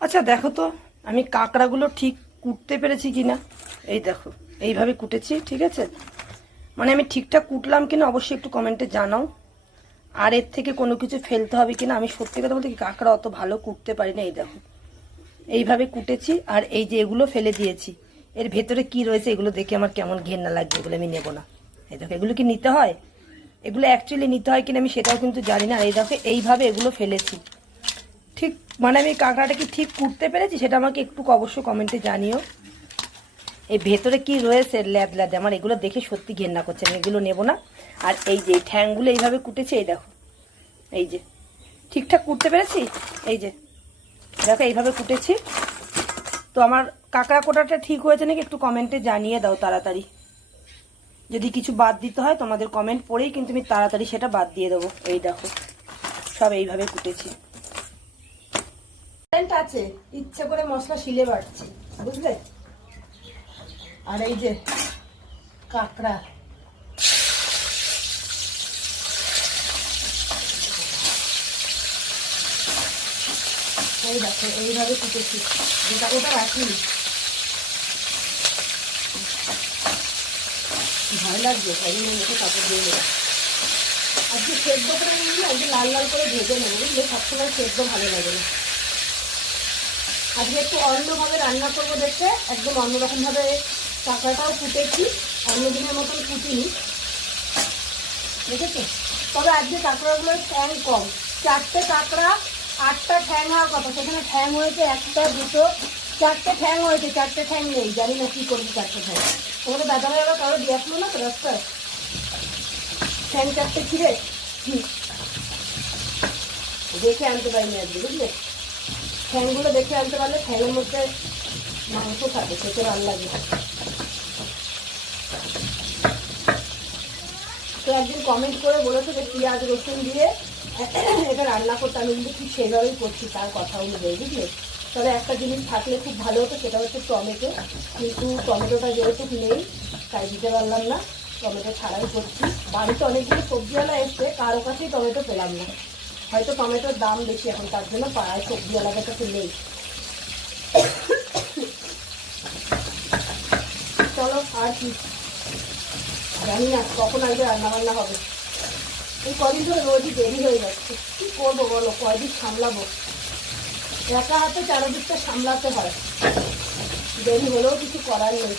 আচ্ছা দেখো তো আমি কাঁকড়াগুলো ঠিক কুটতে পেরেছি কিনা। এই দেখো এইভাবে কুটেছি, ঠিক আছে? মানে আমি ঠিকঠাক কুটলাম কিনা অবশ্যই একটু কমেন্টে জানাও। আর এর থেকে কোনো কিছু ফেলতে হবে কিনা। আমি সত্যি কথা বলতে কি কাঁকড়া অত ভালো কুটতে পারি না। এই দেখো এইভাবে কুটেছি, আর এই যে এগুলো ফেলে দিয়েছি। এর ভেতরে কি রয়েছে এগুলো দেখে আমার কেমন ঘেন্না লাগছে, এগুলো আমি নেবো না। এই দেখো এগুলো কি নিতে হয়, এগুলো অ্যাকচুয়ালি নিতে হয় কিনা আমি সেটাও কিন্তু জানি না। আর এই দেখো এইভাবে এগুলো ফেলেছি। ঠিক মানে আমি কাঁকড়াটা কি ঠিক কুটতে পেরেছি সেটা আমাকে একটু অবশ্যই কমেন্টে জানিও। এই ভেতরে কি রয়েছে ল্যাদ ল্যাদ, আমার এগুলো দেখে সত্যি ঘেন্না করছে, আমি এগুলো নেবো না। আর এই যে ঠ্যাংগুলো এইভাবে কুটেছি, এই দেখো এই যে ঠিকঠাক কুটতে পেরেছি। এই যে দেখো এইভাবে কুটেছি। তো আমার কাঁকড়া কোটাটা ঠিক হয়েছে নাকি একটু কমেন্টে জানিয়ে দাও তাড়াতাড়ি। যদি কিছু বাদ দিতে হয় তোমাদের কমেন্ট পড়েই কিন্তু আমি তাড়াতাড়ি সেটা বাদ দিয়ে দেবো। এই দেখো সব এইভাবে কুটেছি। আছে ইচ্ছে করে মশলা শিলে বাটছি, বুঝলে? আর এই যে কাঁকড়া, এই দেখো এইভাবে কুটেছি, গোটা গোটা রাখিনি। ভয় লাগছে তাই জন্য মুখে কাপড় দিয়ে নেবো। আজকে সেদ্ধ করে নিলে আজকে লাল লাল করে ভেজে নেবো, বুঝলে? সবসময় সেদ্ধ ভালো লাগে না। আজকে একটু অন্যভাবে রান্না করবো দেখতে, একদম অন্যরকমভাবে কাঁকড়াটাও কুটেছি, অন্য দিনের মতন কুটিনি, দেখেছো? তবে আজকে কাঁকড়াগুলোর ঠ্যাং কম। 4টে কাঁকড়া 8টা ঠ্যাং হওয়ার কথা, সেখানে ঠ্যাং হয়েছে 1টা 2টো, 4টে ঠ্যাং হয়েছে, 4টে ঠ্যাং নেই। জানি না কী করবি 4টে ঠ্যাং। তোমাদের দাদা ভাই আবার কারো দিয়ে আসলো না তো রাস্তায় ঠ্যাং 4টে ছিঁড়ে দেখে আনতে পারিনি আজকে, বুঝলে? ঠ্যাংগুলো দেখে আনতে পারলে ঠ্যাংয়ের মধ্যে মাংস থাকে, খেতে ভালো লাগে। তো একদিন কমেন্ট করে বলেছে যে পেঁয়াজ রসুন দিয়ে এটা রান্না করতে, আমি কিন্তু ঠিক সেভাবেই করছি তার কথা অনুযায়ী, বুঝলে? তবে একটা জিনিস থাকলে খুব ভালো হতো, সেটা হচ্ছে টমেটো। কিন্তু টমেটোটা যেহেতু নেই তাই দিতে পারলাম না, টমেটো ছাড়াই করছি। বাড়িতে অনেকগুলো সবজিওয়ালা এসছে, কারো কাছেই টমেটো পেলাম না। হয়তো টমেটোর দাম বেশি এখন, তার জন্য পাড়ায় সবজিওয়ালাদের কাছে নেই। চলো আর কি, জানি না কখন আগে রান্নাবান্না হবে। এই কদিন ধরে রোজই দেরি হয়ে যাচ্ছে, কী করবো বলো? কয়দিন সামলাবো? একা হাতে চারিদিকটা সামলাতে হয়, দেরি হলেও কিছু করার নেই।